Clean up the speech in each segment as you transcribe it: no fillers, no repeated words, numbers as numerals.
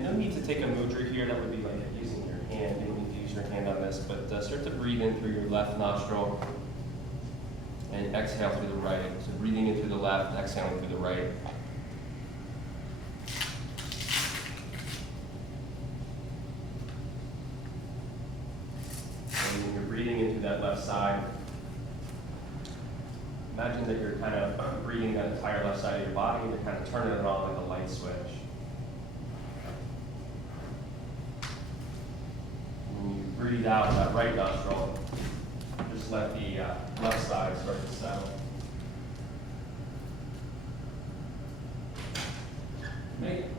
And no need to take a mudra here. That would be like using your hand. You don't need to use your hand on this, but start to breathe in through your left nostril and exhale through the right. So breathing in through the left, exhaling through the right. And when you're breathing into that left side, imagine that you're kind of breathing that entire left side of your body and you're kind of turning it on like a light switch. When you breathe out of that right nostril, just let the left side start to settle. Make it.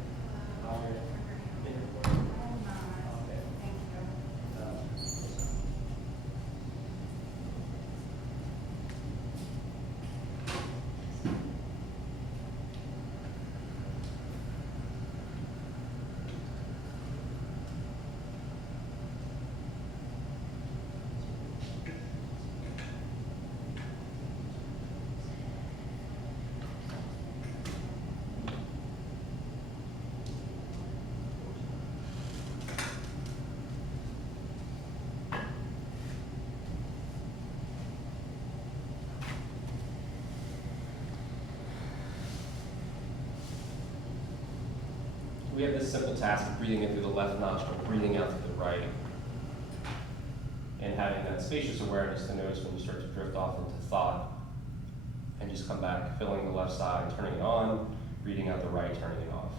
We have this simple task of breathing in through the left nostril, breathing out through the right, and having that spacious awareness to notice when you start to drift off into thought, and just come back, filling the left side, turning it on, breathing out the right, turning it off.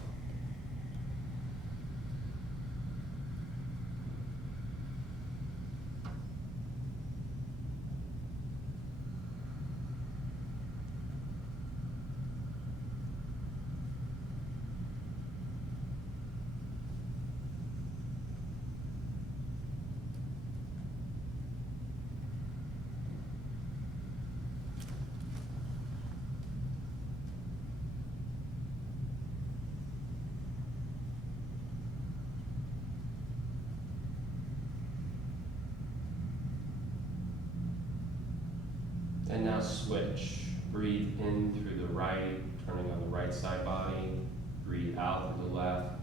And now switch. Breathe in through the right, turning on the right side body. Breathe out through the left,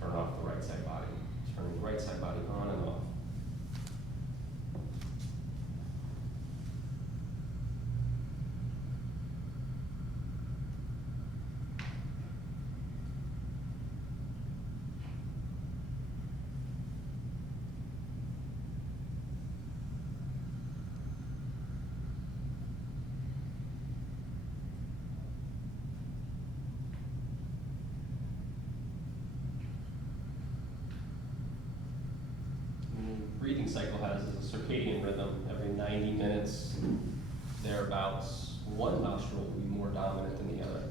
turn off the right side body. Turning the right side body on and off. Breathing cycle has is a circadian rhythm. Every 90 minutes, thereabouts, one nostril will be more dominant than the other.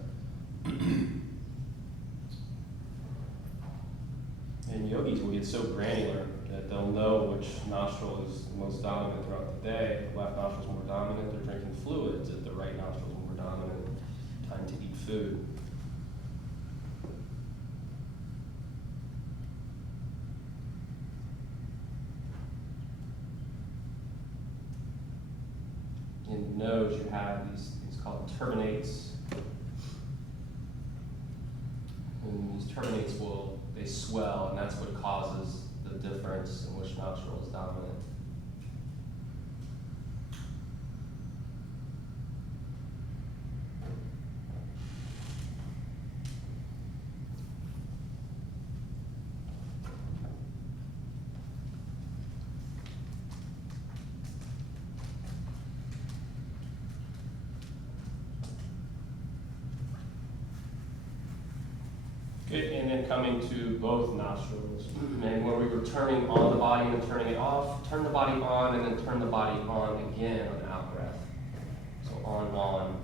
And yogis will get so granular that they'll know which nostril is the most dominant throughout the day. If the left nostril is more dominant, they're drinking fluids. If the right nostril is more dominant, time to eat food. In the nose, you have these called terminates. And these terminates they swell, and that's what causes the difference in which nostril is dominant. Good, and then coming to both nostrils. And when we were turning on the body and then turning it off, turn the body on and then turn the body on again on the out breath. So on.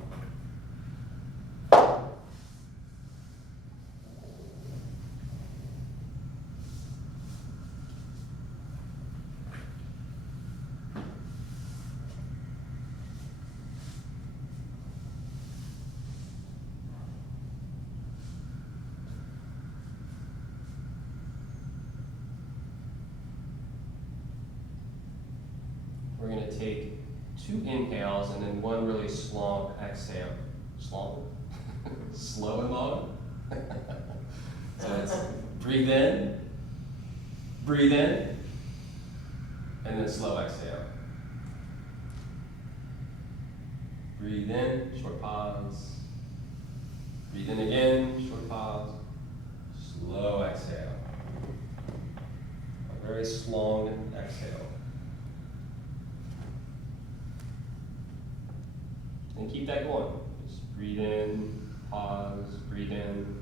We're going to take 2 inhales and then 1 really long exhale. Slow and long. So it's Breathe in, breathe in, and then slow exhale. Breathe in, short pause. Breathe in again, short pause. Slow exhale. A very long exhale. And keep that going. Just breathe in, pause, breathe in.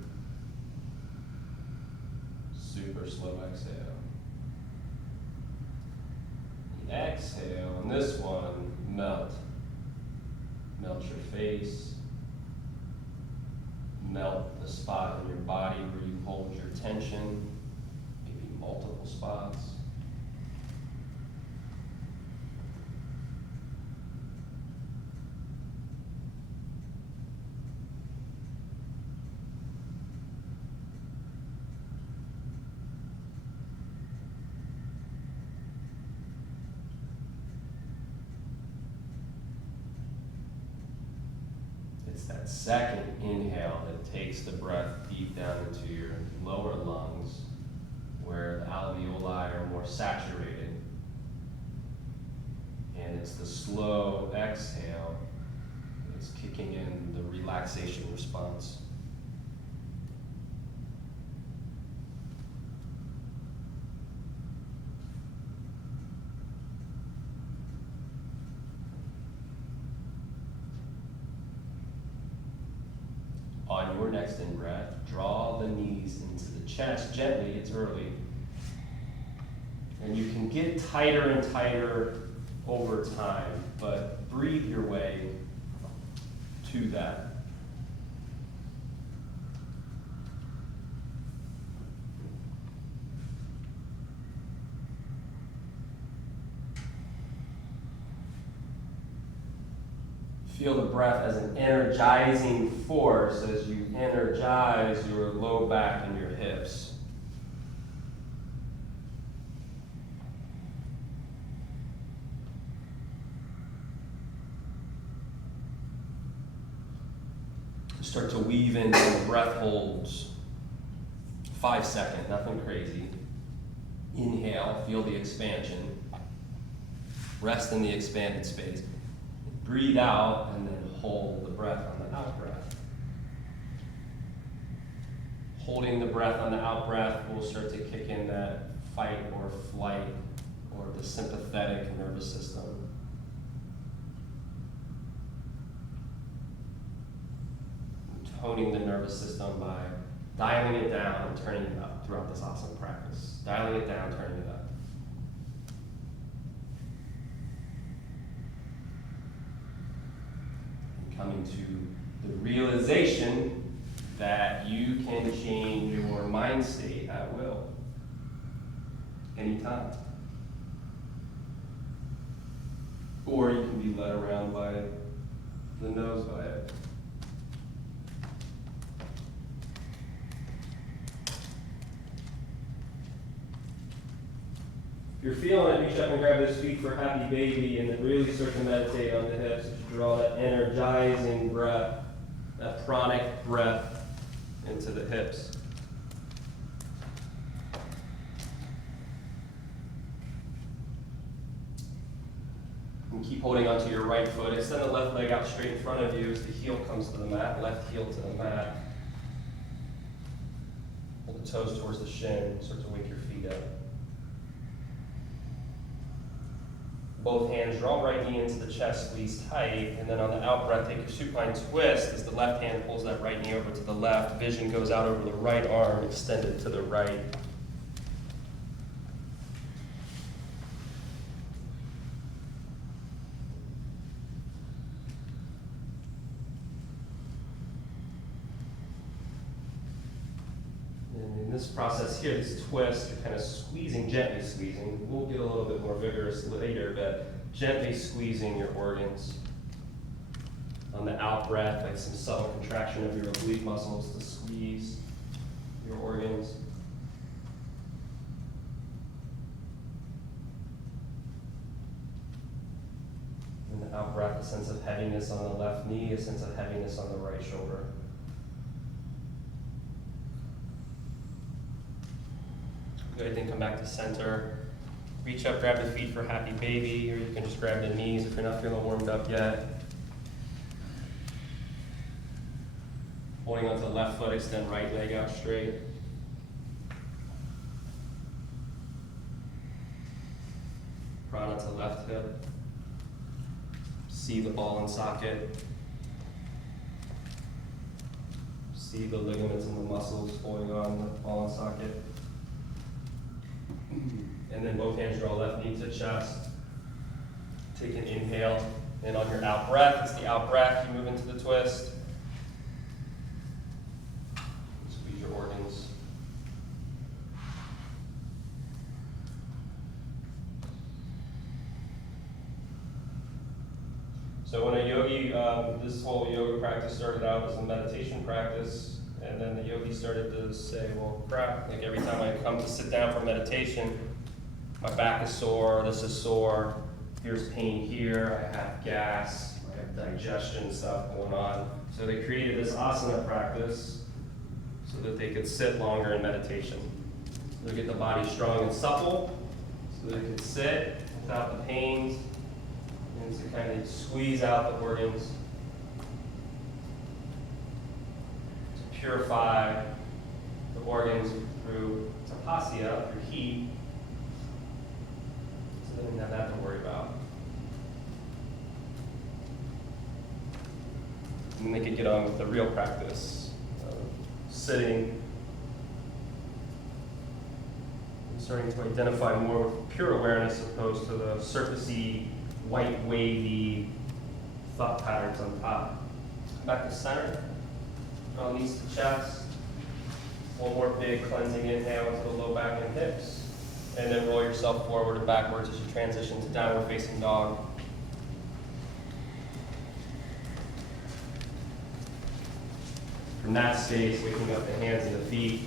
Super slow exhale. The exhale on this one, melt. Melt your face. Melt the spot in your body where you hold your tension, maybe multiple spots. It's that second inhale that takes the breath deep down into your lower lungs, where the alveoli are more saturated. And it's the slow exhale that's kicking in the relaxation response. On your next in-breath, draw the knees into the chest gently. It's early. And you can get tighter and tighter over time, but breathe your way to that. Feel the breath as an energizing force as you energize your low back and your hips. Start to weave in some breath holds. 5 seconds, nothing crazy. Inhale, feel the expansion. Rest in the expanded space. Breathe out and then hold the breath on the out breath. Holding the breath on the out breath will start to kick in that fight or flight or the sympathetic nervous system. Toning the nervous system by dialing it down and turning it up throughout this awesome practice. Dialing it down, turning it up. Coming to the realization that you can change your mind state at will, anytime. Or you can be led around by the nose by it. If you're feeling it, reach up and grab those feet for happy baby and then really start to meditate on the hips. Draw that energizing breath, that pranic breath into the hips. And keep holding onto your right foot. Extend the left leg out straight in front of you as the heel comes to the mat, left heel to the mat. Hold the toes towards the shin, start to wake your feet up. Both hands, draw right knee into the chest, squeeze tight, and then on the out breath, take your supine twist as the left hand pulls that right knee over to the left. Vision goes out over the right arm, extended to the right. And in this process here, this twist, you're kind of squeezing, gently squeezing. We'll get a little bit more vigorous later, but gently squeezing your organs. On the out breath, like some subtle contraction of your oblique muscles to squeeze your organs. And the out breath, a sense of heaviness on the left knee, a sense of heaviness on the right shoulder. Good, then come back to center. Reach up, grab the feet for happy baby, or you can just grab the knees if you're not feeling warmed up yet. Holding onto the left foot, extend right leg out straight. Prana to left hip. See the ball and socket. See the ligaments and the muscles holding on the ball and socket. And then both hands draw left knee to chest. Take an inhale, and on your out breath, it's the out breath, you move into the twist. Squeeze your organs. So when a yogi, this whole yoga practice started out as a meditation practice, and then the yogi started to say, well, crap, like every time I come to sit down for meditation, my back is sore, this is sore, here's pain here, I have gas, I have digestion stuff going on. So they created this asana practice so that they could sit longer in meditation. So they get the body strong and supple, so they could sit without the pains, and to kind of squeeze out the organs, to purify the organs through tapasya, through heat, so they didn't have that to worry about. And then they could get on with the real practice of sitting and starting to identify more with pure awareness opposed to the surfacey, white, wavy thought patterns on top. Come back to center. Draw knees to chest. One more big cleansing inhale into the low back and hips. And then roll yourself forward and backwards as you transition to downward facing dog. From that space, waking up the hands and the feet.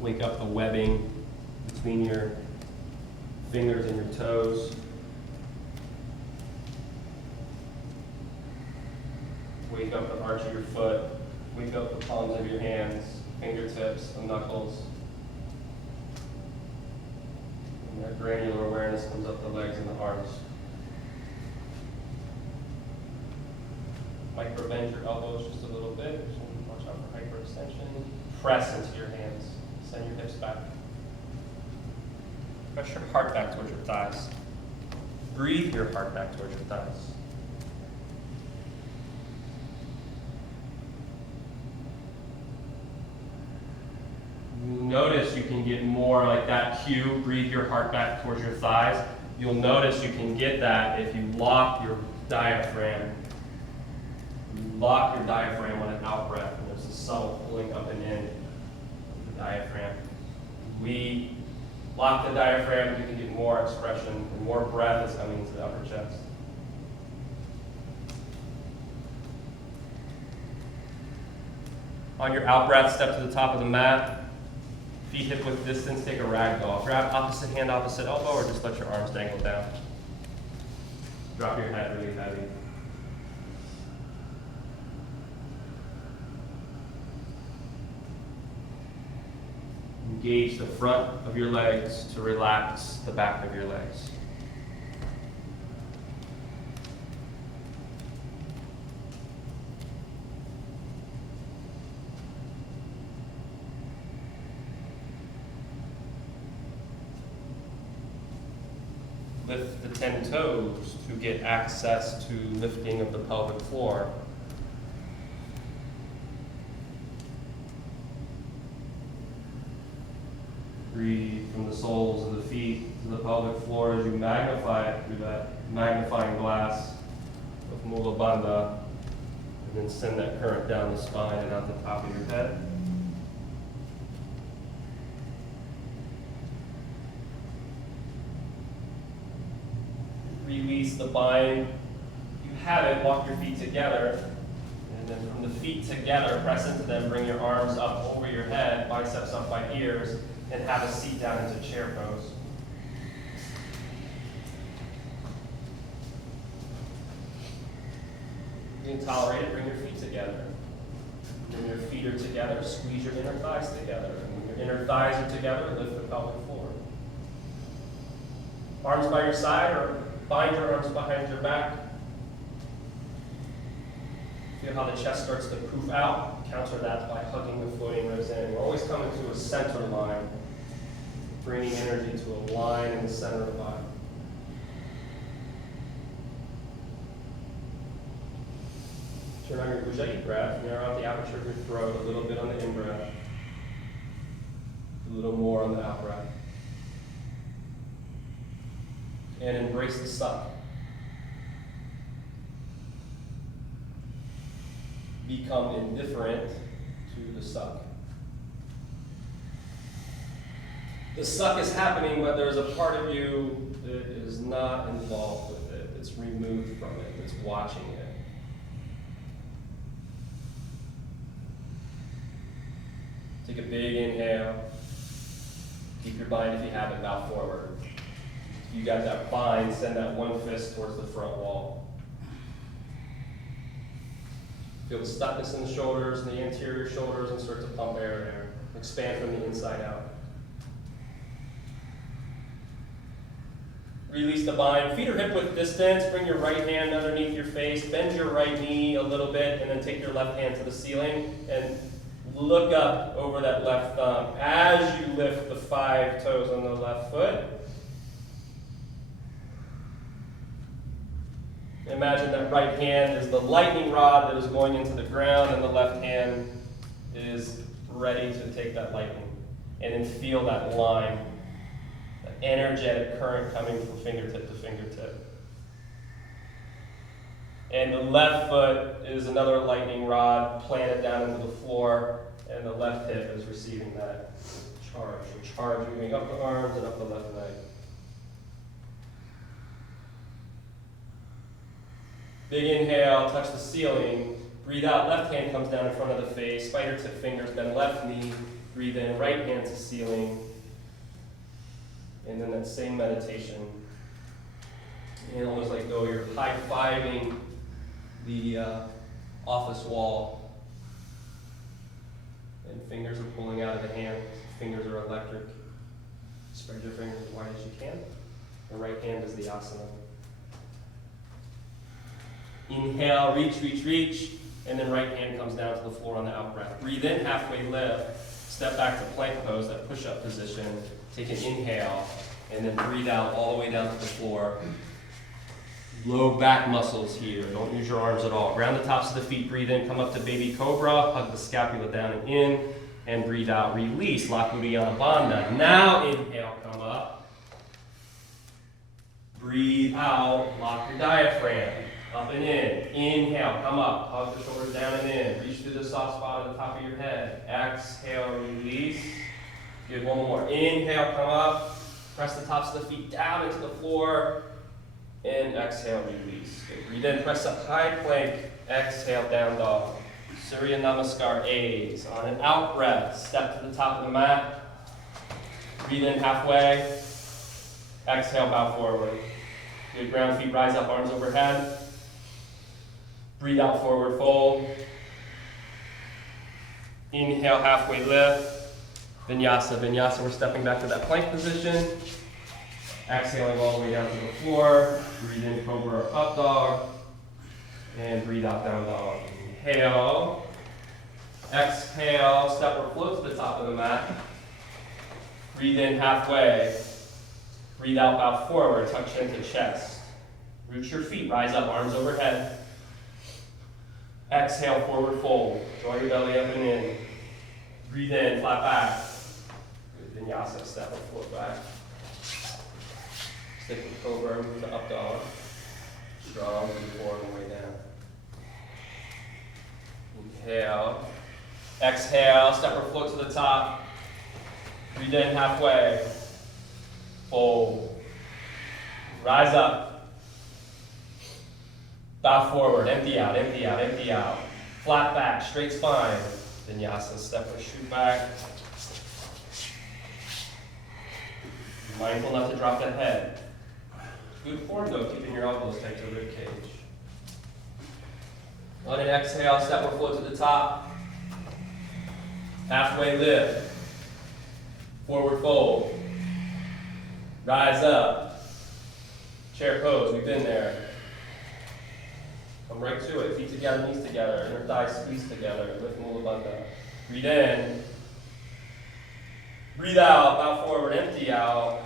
Wake up the webbing between your fingers and your toes. Wake up the arch of your foot. Wake up the palms of your hands, fingertips, the knuckles. And that granular awareness comes up the legs and the arms. Micro bend your elbows just a little bit. Watch out for hyperextension. Press into your hands. Send your hips back. Press your heart back towards your thighs. Breathe your heart back towards your thighs. Notice you can get more like that cue, breathe your heart back towards your thighs. You'll notice you can get that if you lock your diaphragm. You lock your diaphragm on an out breath, and there's a subtle pulling up and in of the diaphragm. We lock the diaphragm, you can get more expression, and more breath is coming into the upper chest. On your out breath, step to the top of the mat. Feet hip width distance, take a ragdoll. Grab opposite hand, opposite elbow, or just let your arms dangle down. Drop your head really heavy. Engage the front of your legs to relax the back of your legs. Lift the 10 toes to get access to lifting of the pelvic floor. Breathe from the soles of the feet to the pelvic floor as you magnify it through that magnifying glass of Mula Bandha, and then send that current down the spine and out the top of your head. Release the bind. You have it, walk your feet together. And then from the feet together, press into them, bring your arms up over your head, biceps up by ears, and have a seat down into chair pose. You can tolerate it, bring your feet together. When your feet are together, squeeze your inner thighs together. And when your inner thighs are together, lift the pelvic floor. Arms by your side or bind your arms behind your back. Feel how the chest starts to poof out. Counter that by hugging the floating ribs in. We're always coming to a center line, bringing energy to a line in the center of the body. Turn on your Ujjayi breath, narrow out the aperture of your throat a little bit on the in-breath, a little more on the out-breath. And embrace the suck. Become indifferent to the suck. The suck is happening, but there's a part of you that is not involved with it. It's removed from it. It's watching it. Take a big inhale. Keep your bind if you have it, bow forward. If you got that bind, send that one fist towards the front wall. Feel the stuckness in the shoulders, and the anterior shoulders, and start to pump air there. Expand from the inside out. Release the bind. Feet are hip width distance. Bring your right hand underneath your face. Bend your right knee a little bit, and then take your left hand to the ceiling. And look up over that left thumb as you lift the 5 toes on the left foot. Imagine that right hand is the lightning rod that is going into the ground, and the left hand is ready to take that lightning. And then feel that line, that energetic current coming from fingertip to fingertip. And the left foot is another lightning rod planted down into the floor, and the left hip is receiving that charge. So charge moving up the arms and up the left leg. Big inhale, touch the ceiling. Breathe out, left hand comes down in front of the face. Spider tip fingers, bend left knee. Breathe in, right hand to ceiling. And then that same meditation. And almost like though you're high-fiving the office wall. And fingers are pulling out of the hand. Fingers are electric. Spread your fingers as wide as you can. The right hand is the asana. Inhale, reach, reach, reach. And then right hand comes down to the floor on the out breath. Breathe in, halfway lift. Step back to plank pose, that push-up position. Take an inhale. And then breathe out all the way down to the floor. Low back muscles here. Don't use your arms at all. Ground the tops of the feet. Breathe in. Come up to baby cobra. Hug the scapula down and in. And breathe out. Release. Lakudiyana Bandha. Now inhale. Come up. Breathe out. Lock your diaphragm. Up and in. Inhale. Come up. Hug the shoulders down and in. Reach through the soft spot at the top of your head. Exhale. Release. Good. One more. Inhale. Come up. Press the tops of the feet down into the floor. And exhale, release. Good. Breathe in, press up, high plank. Exhale, down dog. Surya Namaskar A's. On an out breath, step to the top of the mat. Breathe in halfway. Exhale, bow forward. Good. Ground feet, rise up, arms overhead. Breathe out, forward fold. Inhale, halfway lift. Vinyasa. Vinyasa, we're stepping back to that plank position. Exhaling all the way down to the floor. Breathe in, cobra or up dog. And breathe out, down dog. Inhale. Exhale, step or float to the top of the mat. Breathe in halfway. Breathe out, bow forward, touch chin to chest. Root your feet, rise up, arms overhead. Exhale, forward fold. Draw your belly up and in. Breathe in, flat back. Good. Vinyasa, step or float back. Stick with cobra, move to up dog. Strong, move forward and way down. Inhale. Exhale, step or float to the top. Breathe in halfway. Fold. Rise up. Bow forward, empty out, empty out, empty out. Flat back, straight spine. Vinyasa, step or shoot back. Be mindful not to drop that head. Good form though, keeping your elbows tight to the rib cage. On an exhale, step or float to the top. Halfway lift. Forward fold. Rise up. Chair pose, we've been there. Come right to it. Feet together, knees together. Inner thighs squeeze together. Lift Mula Bandha. Breathe in. Breathe out. Bow forward. Empty out.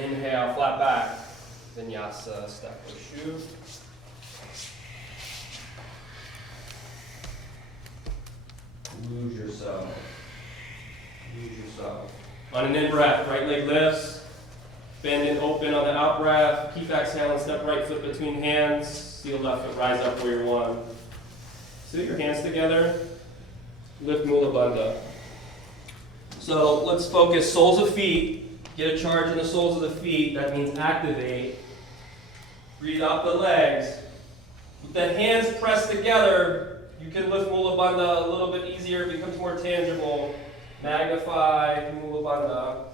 Inhale. Flat back. Vinyasa. Step or shoot. Lose yourself. Lose yourself. On an in-breath, right leg lifts. Bend and open on the out-breath. Keep exhaling. Step right foot between hands. Seal left foot. Rise up where you want. Sit your hands together. Lift Mula Bandha. So let's focus soles of feet. Get a charge in the soles of the feet. That means activate. Breathe out the legs. With the hands pressed together, you can lift Mula Bandha a little bit easier. It becomes more tangible. Magnify Mula Bandha.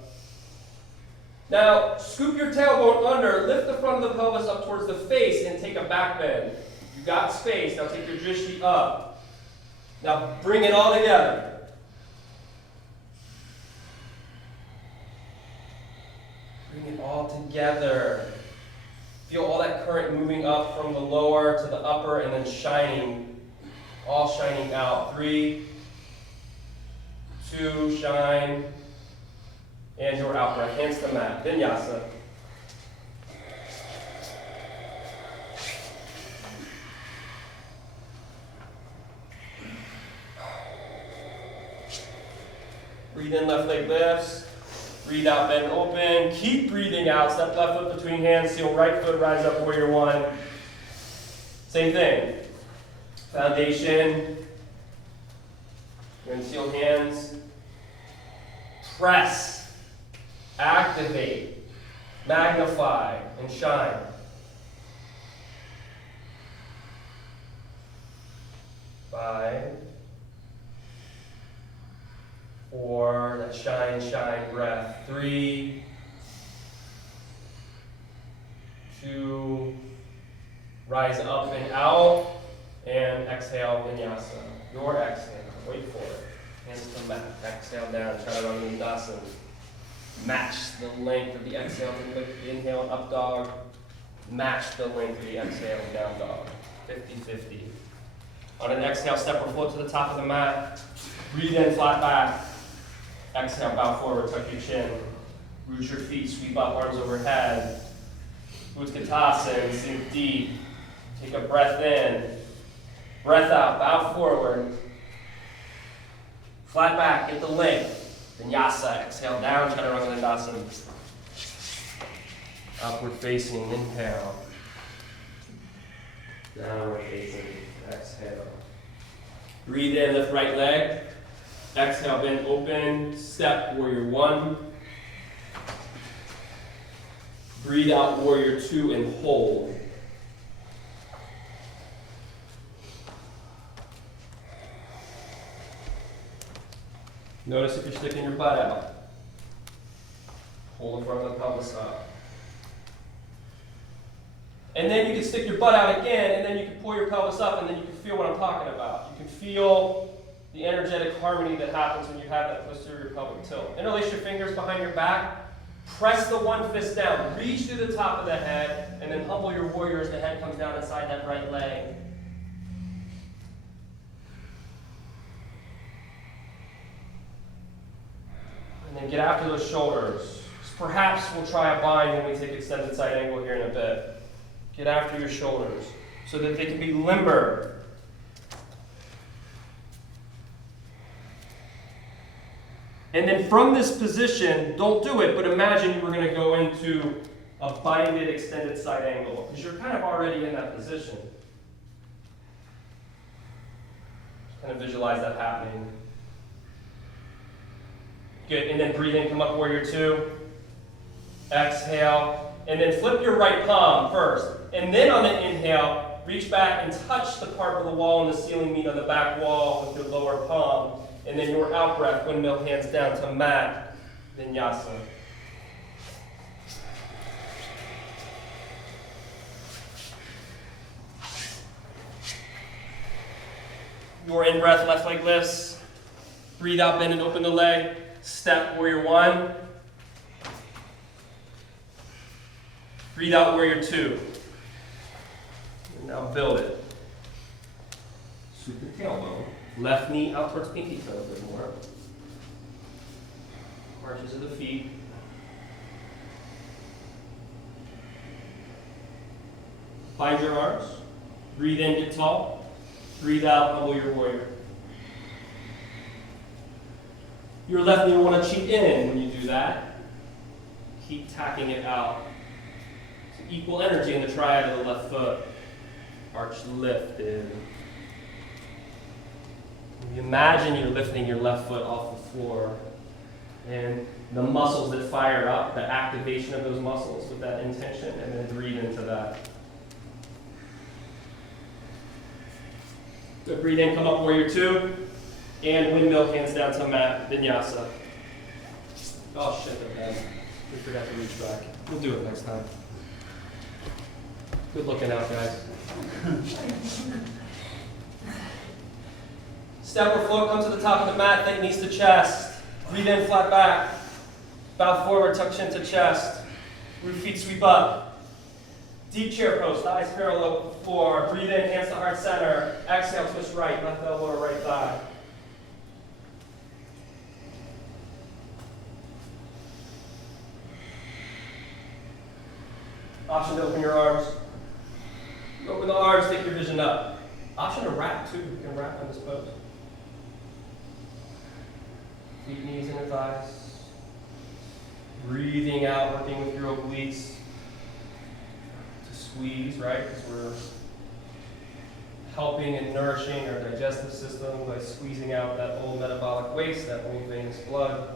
Now, scoop your tailbone under, lift the front of the pelvis up towards the face, and take a back bend. You got space. Now take your drishti up. Now bring it all together. Bring it all together. Feel all that current moving up from the lower to the upper and then shining, all shining out. 3, 2, shine. And your out breath. Hands to mat. Vinyasa. Breathe in, left leg lifts. Breathe out, bend open. Keep breathing out. Step left foot between hands. Seal right foot, rise up warrior one. Same thing. Foundation. You're going to seal hands. Press. Activate. Magnify and shine. Five. 4, that shine, shine breath. 3, 2, rise up and out, and exhale, vinyasa. Your exhale, wait for it. Hands to the mat, exhale down, chaturanga. Match the length of the exhale to the inhale and up dog. Match the length of the exhale and down dog. 50-50. On an exhale, step or float to the top of the mat. Breathe in, flat back. Exhale, bow forward, tuck your chin. Root your feet, sweep up, arms overhead. Utkatasana, sink deep. Take a breath in. Breath out, bow forward. Flat back, get the length. Vinyasa, exhale down, chaturanga. Upward facing, inhale. Downward facing, exhale. Breathe in, lift right leg. Exhale, bend open, step warrior one. Breathe out warrior two and hold. Notice if you're sticking your butt out. Hold the front of the pelvis up. And then you can stick your butt out again, and then you can pull your pelvis up, and then you can feel what I'm talking about. You can feel the energetic harmony that happens when you have that posterior pelvic tilt. Interlace your fingers behind your back. Press the one fist down. Reach through the top of the head, and then humble your warrior as the head comes down inside that right leg. And then get after those shoulders. Perhaps we'll try a bind when we take extended side angle here in a bit. Get after your shoulders so that they can be limber. And then from this position, don't do it, but imagine you were going to go into a binded extended side angle, because you're kind of already in that position. Just kind of visualize that happening. Good, and then breathe in, come up warrior two. Exhale, and then flip your right palm first. And then on the inhale, reach back and touch the part where the wall and the ceiling meet on the back wall with your lower palm. And then your out breath, windmill hands down to mat, vinyasa. Your in-breath, left leg lifts. Breathe out, bend and open the leg. Step, warrior one. Breathe out, warrior two. And now build it. Sweep the tailbone. Left knee out towards pinky toe a bit more. Arches of the feet. Find your arms. Breathe in, get tall. Breathe out, humble your warrior. Your left knee will want to cheat in when you do that. Keep tacking it out. So equal energy in the triad of the left foot. Arch lifted. You imagine you're lifting your left foot off the floor. And the muscles that fire up, the activation of those muscles with that intention, and then breathe into that. Good, breathe in, come up, warrior two, and windmill, hands down to mat, vinyasa. Oh shit, okay. We forgot to reach back. We'll do it next time. Good looking out, guys. Step or float, come to the top of the mat, think knees to chest. Breathe in, flat back. Bow forward, tuck chin to chest. Root feet sweep up. Deep chair pose, thighs parallel with the floor. Breathe in, hands to heart center. Exhale, twist right, left elbow to right thigh. Option to open your arms. Open the arms, take your vision up. Option to wrap too, you can wrap on this pose. Deep knees and your thighs. Breathing out, working with your obliques. To squeeze, right? Because we're helping and nourishing our digestive system by squeezing out that old metabolic waste, that old venous blood.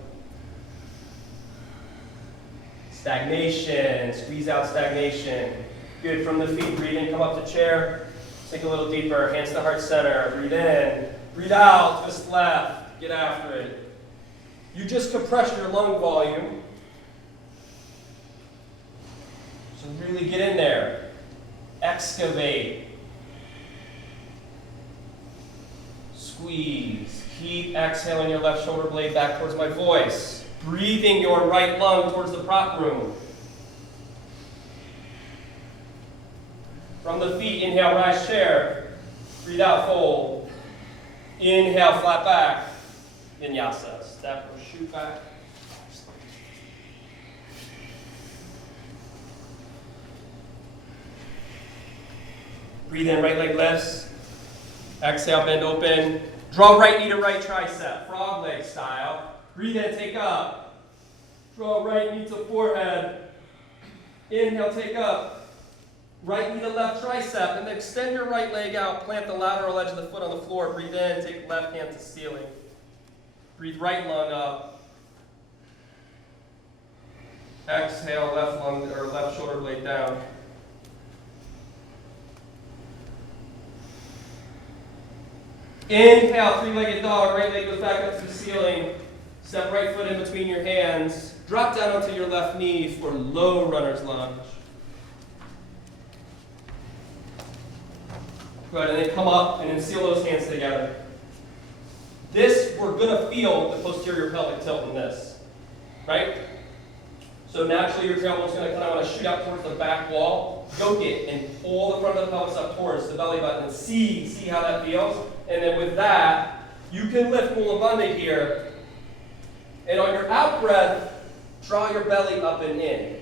Stagnation, squeeze out stagnation. Good, from the feet, breathe in, come up to chair. Sink a little deeper, hands to heart center. Breathe in, breathe out, twist left, get after it. You just compressed your lung volume. So really get in there. Excavate. Squeeze. Keep exhaling your left shoulder blade back towards my voice. Breathing your right lung towards the prop room. From the feet, inhale, rise chair. Breathe out, fold. Inhale, flat back. Vinyasa. Step or shoot back. Breathe in, right leg lifts. Exhale, bend open. Draw right knee to right tricep, frog leg style. Breathe in, take up. Draw right knee to forehead. Inhale, take up. Right knee to left tricep, and then extend your right leg out. Plant the lateral edge of the foot on the floor. Breathe in, take left hand to ceiling. Breathe right lung up. Exhale, left lung or left shoulder blade down. Inhale, three-legged dog. Right leg goes back up to the ceiling. Step right foot in between your hands. Drop down onto your left knee for low runner's lunge. Good, and then come up and then seal those hands together. This, we're going to feel the posterior pelvic tilt in this, right? So naturally your tailbone's going to kind of want to shoot out towards the back wall. Yoke it and pull the front of the pelvis up towards the belly button and see how that feels. And then with that, you can lift Mula Bandha here. And on your out breath, draw your belly up and in.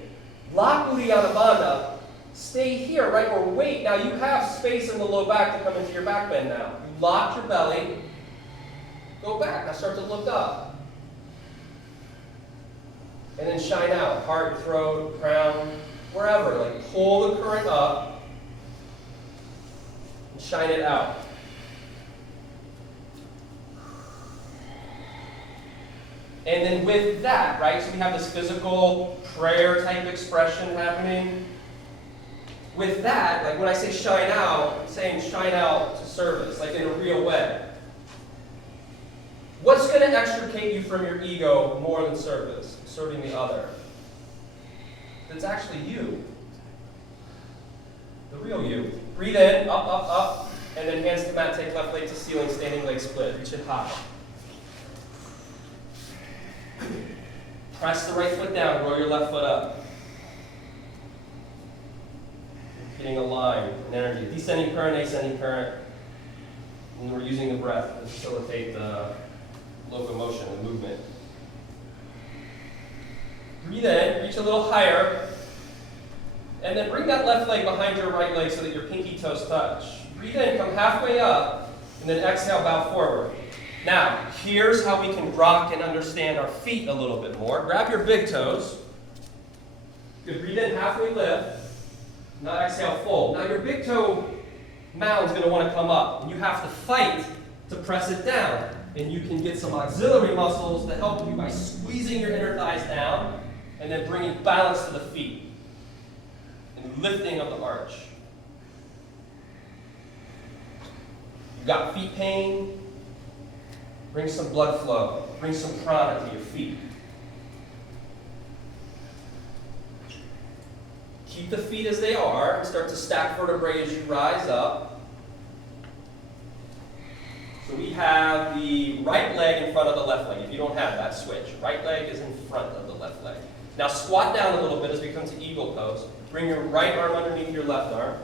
Lock Uddiyana Bandha. Stay here, right, or wait. Now you have space in the low back to come into your back bend now. You lock your belly. Go back. Now start to look up. And then shine out. Heart, throat, crown, wherever. Like pull the current up and shine it out. And then with that, right, so we have this physical prayer type expression happening. With that, like when I say shine out, I'm saying shine out to service, like in a real way. What's going to extricate you from your ego more than service, serving the other? It's actually you. The real you. Breathe in, up, up, up. And then hands to mat, take left leg to ceiling, standing leg split. Reach it high. Press the right foot down, roll your left foot up. Getting a line, an energy. Descending current, ascending current. And we're using the breath to facilitate the locomotion, the movement. Breathe in, reach a little higher. And then bring that left leg behind your right leg so that your pinky toes touch. Breathe in, come halfway up, and then exhale, bow forward. Now, here's how we can rock and understand our feet a little bit more. Grab your big toes. Good, breathe in, halfway lift. Now exhale, fold. Now your big toe mound's going to want to come up. And you have to fight to press it down. And you can get some auxiliary muscles that help you by squeezing your inner thighs down and then bringing balance to the feet and lifting of the arch. You've got feet pain, bring some blood flow, bring some prana to your feet. Keep the feet as they are, start to stack vertebrae as you rise up. So we have the right leg in front of the left leg. If you don't have that, switch. Right leg is in front of the left leg. Now squat down a little bit as we come to eagle pose. Bring your right arm underneath your left arm.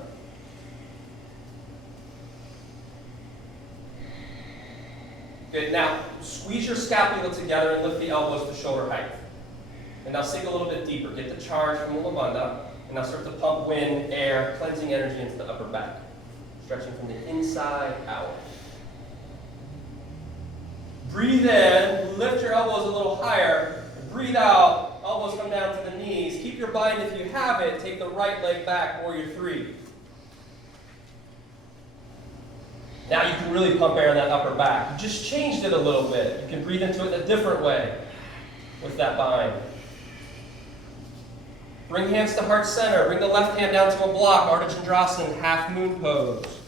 Good, now squeeze your scapula together and lift the elbows to shoulder height. And now sink a little bit deeper. Get the charge from Mula Bandha. And now start to pump wind, air, cleansing energy into the upper back. Stretching from the inside out. Breathe in, lift your elbows a little higher. Breathe out, elbows come down to the knees. Keep your bind if you have it. Take the right leg back, warrior three. Now you can really pump air in that upper back. You just changed it a little bit. You can breathe into it in a different way with that bind. Bring hands to heart center. Bring the left hand down to a block, Ardha Chandrasana, half moon pose.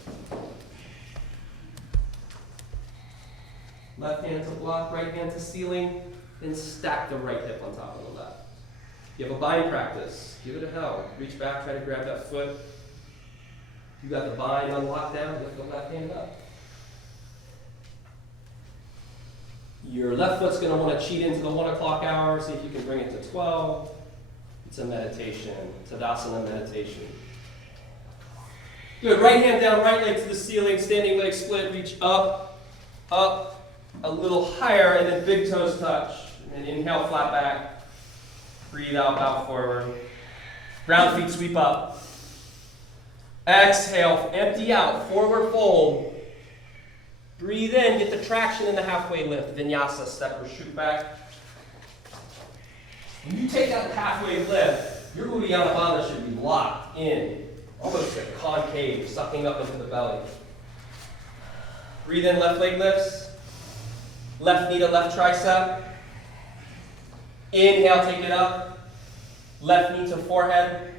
Left hand to block, right hand to ceiling, then stack the right hip on top of the left. You have a bind practice, give it a hell. Reach back, try to grab that foot. You got the bind on lockdown, lift the left hand up. Your left foot's going to want to cheat into the 1 o'clock hour, see if you can bring it to 12. It's a meditation, Tadasana meditation. Good, right hand down, right leg to the ceiling, standing leg split, reach up, up, a little higher, and then big toes touch. And then inhale, flat back. Breathe out, bow forward. Ground feet sweep up. Exhale, empty out, forward fold. Breathe in, get the traction in the halfway lift. Vinyasa, step or shoot back. When you take that halfway lift, your Uddiyana Bandha should be locked in, almost like concave, sucking up into the belly. Breathe in, left leg lifts. Left knee to left tricep. Inhale, take it up. Left knee to forehead.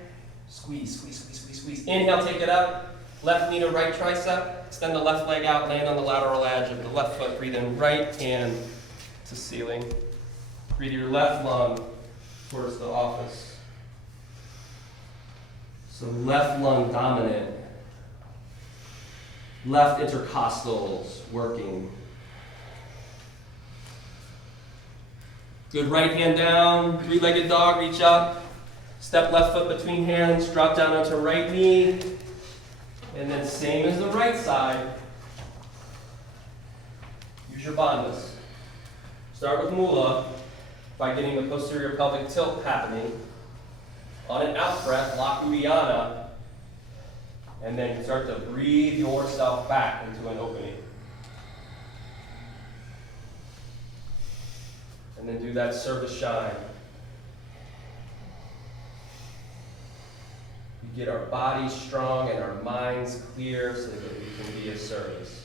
Squeeze, squeeze, squeeze, squeeze, squeeze. Inhale, take it up. Left knee to right tricep. Extend the left leg out, land on the lateral edge of the left foot. Breathe in, right hand to ceiling. Breathe your left lung towards the office. So left lung dominant. Left intercostals working. Good, right hand down, three-legged dog, reach up. Step left foot between hands, drop down onto right knee. And then same as the right side. Use your bandhas. Start with Mula by getting the posterior pelvic tilt happening. On an out breath, lock Uddiyana. And then start to breathe yourself back into an opening. And then do that service shine. We get our bodies strong and our minds clear so that we can be of service.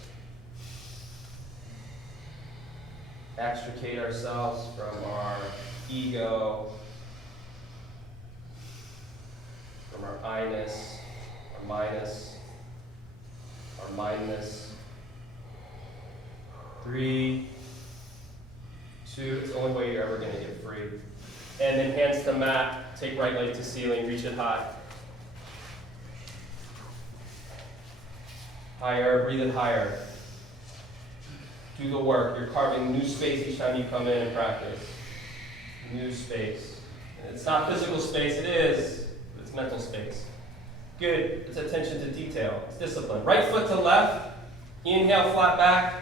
Extricate ourselves from our ego, from our I-ness, our minus, our mindness. 3, 2, it's the only way you're ever going to get free. And then hands to mat, take right leg to ceiling, reach it high. Higher, breathe it higher. Do the work. You're carving new space each time you come in and practice. New space. And it's not physical space, it is, but it's mental space. Good. It's attention to detail. It's discipline. Right foot to left. Inhale, flat back.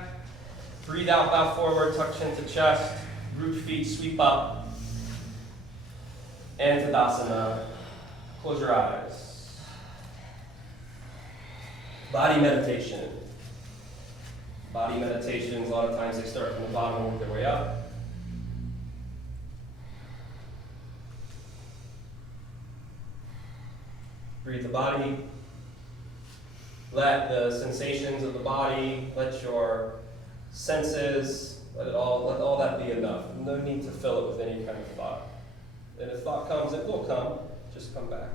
Breathe out, bow forward, tuck chin to chest. Root feet, sweep up. And Tadasana. Close your eyes. Body meditation. Body meditations, a lot of times they start from the bottom and work their way up. Breathe the body. Let the sensations of the body, let your senses, let all that be enough. No need to fill it with any kind of thought. And if thought comes, it will come. Just come back.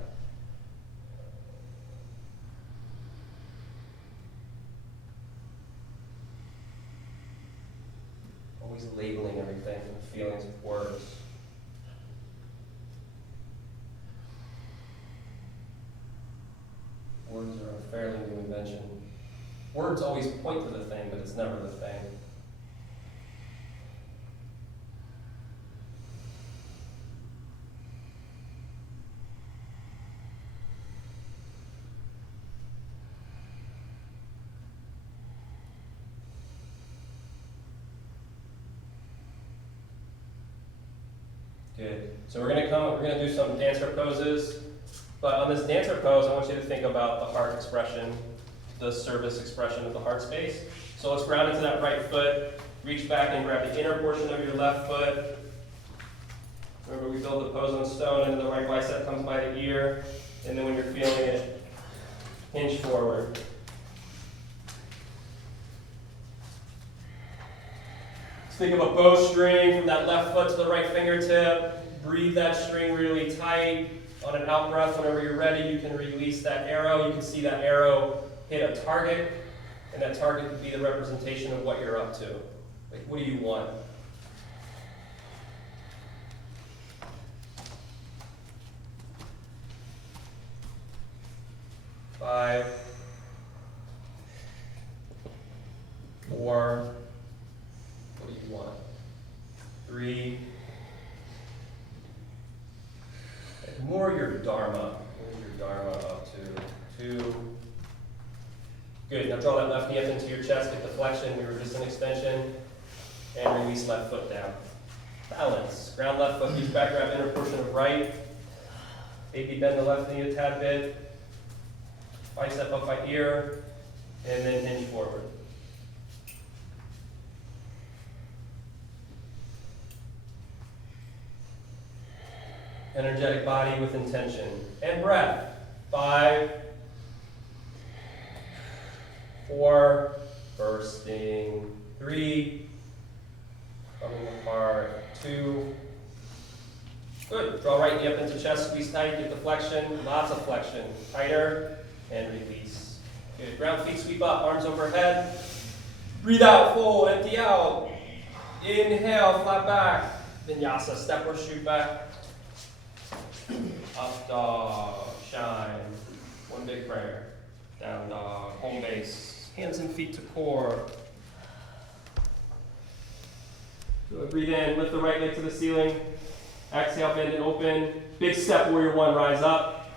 Always labeling everything, feelings with words. Words are a fairly new invention. Words always point to the thing, but it's never the thing. Good. So we're gonna do some dancer poses. But on this dancer pose, I want you to think about the heart expression, the service expression of the heart space. So let's ground into that right foot, reach back and grab the inner portion of your left foot. Remember, we build the pose on stone, and the right bicep comes by the ear, and then when you're feeling it, hinge forward. Let's think of a bowstring from that left foot to the right fingertip. Breathe that string really tight. On an out breath, whenever you're ready, you can release that arrow. You can see that arrow hit a target, and that target could be the representation of what you're up to. Like, what do you want? Five, 4, what do you want? 3, more your Dharma. What is your Dharma up to? 2. Good. Now draw that left knee up into your chest, get the flexion, your resistant extension, and release left foot down. Balance. Ground left foot, reach back, grab inner portion of right. Maybe bend the left knee a tad bit. Bicep up by ear, and then hinge forward. Energetic body with intention. And breath. 5, 4, bursting. 3, coming apart. 2. Good. Draw right knee up into chest, squeeze tight, get the flexion, lots of flexion. Tighter, and release. Good. Ground feet sweep up, arms overhead. Breathe out, fold, empty out. Inhale, flat back. Vinyasa, step or shoot back. Up dog, shine, one big prayer. Down dog, home base, hands and feet to core. Good, breathe in, lift the right leg to the ceiling. Exhale, bend and open. Big step, warrior 1, rise up.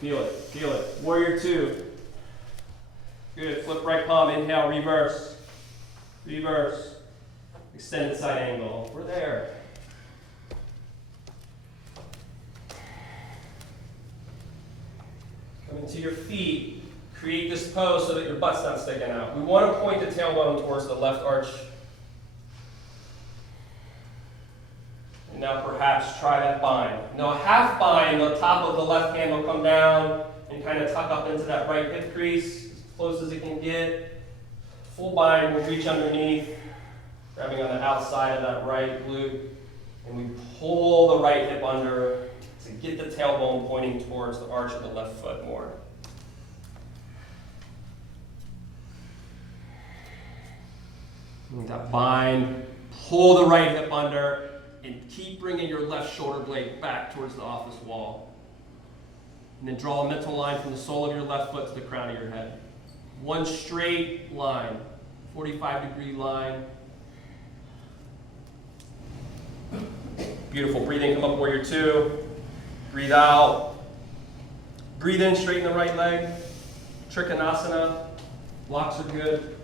Feel it, feel it. Warrior 2. Good, flip right palm, inhale, reverse. Reverse. Extended side angle, we're there. Come into your feet. Create this pose so that your butt's not sticking out. We want to point the tailbone towards the left arch. And now perhaps try that bind. Now a half bind, the top of the left hand will come down and kind of tuck up into that right hip crease, as close as it can get. Full bind, we'll reach underneath, grabbing on the outside of that right glute, and we pull the right hip under to get the tailbone pointing towards the arch of the left foot more. And that bind, pull the right hip under, and keep bringing your left shoulder blade back towards the office wall. And then draw a mental line from the sole of your left foot to the crown of your head. One straight line, 45-degree line. Beautiful. Breathe in, come up warrior two. Breathe out. Breathe in, straighten the right leg. Trikonasana. Blocks are good.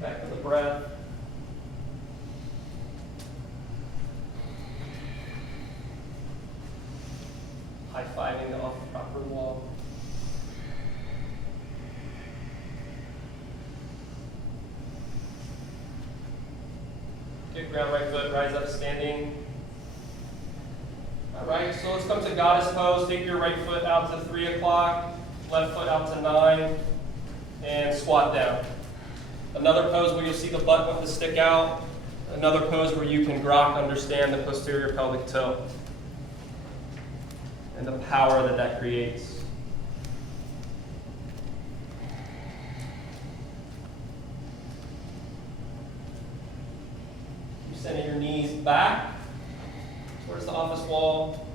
Back to the breath. High-fiving off the proper wall. Good ground, right foot, rise up standing. All right, so let's come to goddess pose. Take your right foot out to 3 o'clock, left foot out to 9, and squat down. Another pose where you'll see the butt want to stick out. Another pose where you can grok, understand the posterior pelvic tilt and the power that that creates. You're sending your knees back towards the office wall.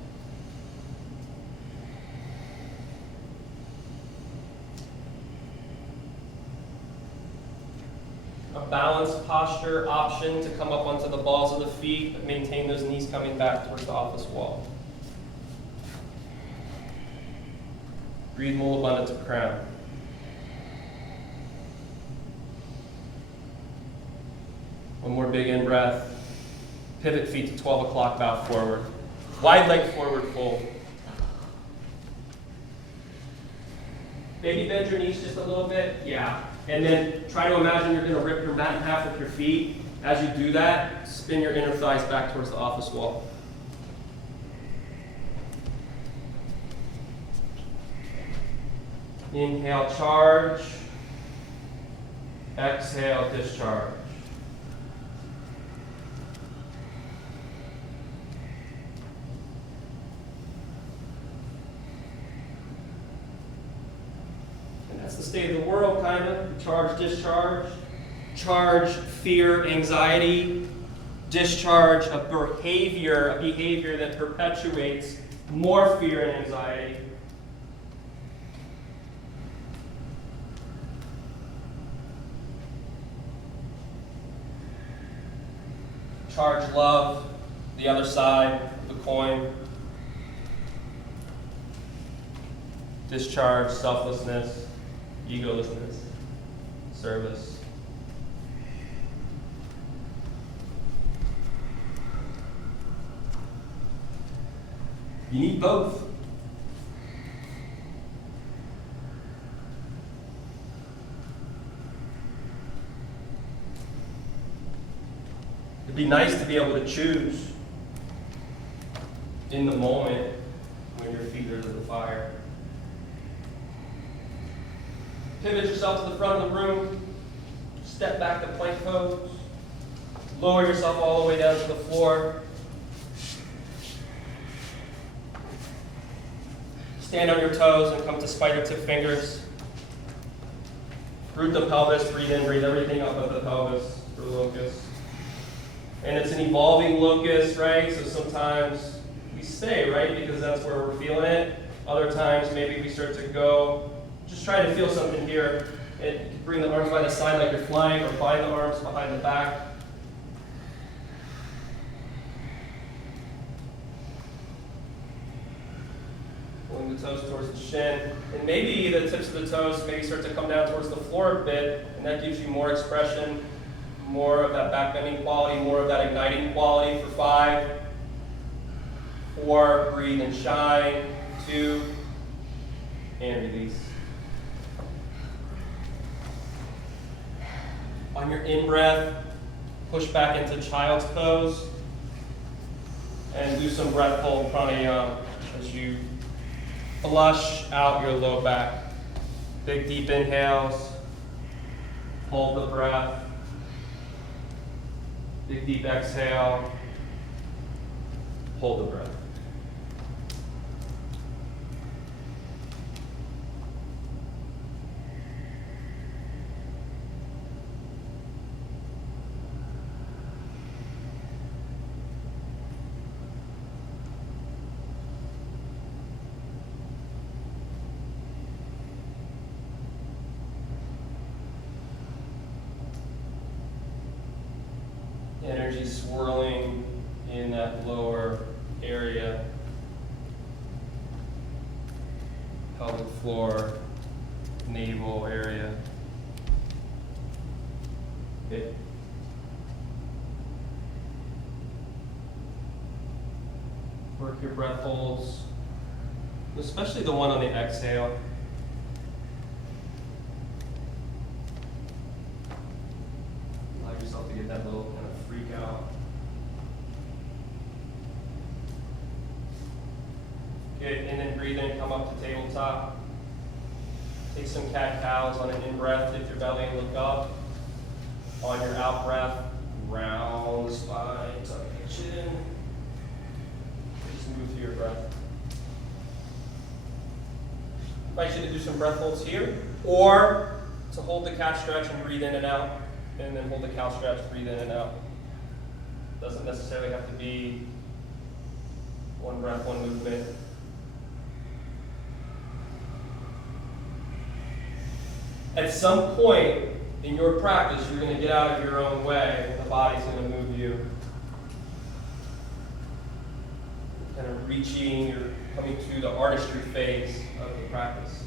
A balanced posture option to come up onto the balls of the feet, but maintain those knees coming back towards the office wall. Breathe Mula Bandha to crown. One more big in breath. Pivot feet to 12 o'clock, bow forward. Wide leg forward fold. Maybe bend your knees just a little bit. Yeah. And then try to imagine you're going to rip your mat in half with your feet. As you do that, spin your inner thighs back towards the office wall. Inhale, charge. Exhale, discharge. And that's the state of the world, kind of. Charge, discharge. Charge, fear, anxiety. Discharge, a behavior that perpetuates more fear and anxiety. Charge love, the other side of the coin. Discharge selflessness, egolessness, service. You need both. It'd be nice to be able to choose in the moment when your feet are to the fire. Pivot yourself to the front of the room. Step back to plank pose. Lower yourself all the way down to the floor. Stand on your toes and come to spider tip fingers. Root the pelvis, breathe in, breathe everything up at the pelvis for locust. And it's an evolving locust, right? So sometimes we stay, right? Because that's where we're feeling it. Other times maybe we start to go. Just try to feel something here. And bring the arms by the side like you're flying, or bind the arms behind the back. Pulling the toes towards the shin. And maybe the tips of the toes maybe start to come down towards the floor a bit, and that gives you more expression, more of that back bending quality, more of that igniting quality for 5, 4, breathe and shine, 2, and release. On your in-breath, push back into child's pose and do some breath hold pranayama as you flush out your low back. Big deep inhales, hold the breath. Big deep exhale, hold the breath. energy swirling in that lower area. Pelvic floor, navel area. Okay. Work your breath holds, especially the one on the exhale. Allow yourself to get that little kind of freak out. Good, and then breathe in, come up to tabletop. Take some cat-cows on an in-breath, lift your belly and look up. On your out-breath, round the spine, tuck the chin. Just move through your breath. I invite you to do some breath holds here, or to hold the cat stretch and breathe in and out, and then hold the cow stretch, breathe in and out. Doesn't necessarily have to be one breath, one movement. At some point in your practice, you're going to get out of your own way, and the body's going to move you. Kind of reaching or coming to the artistry phase of the practice.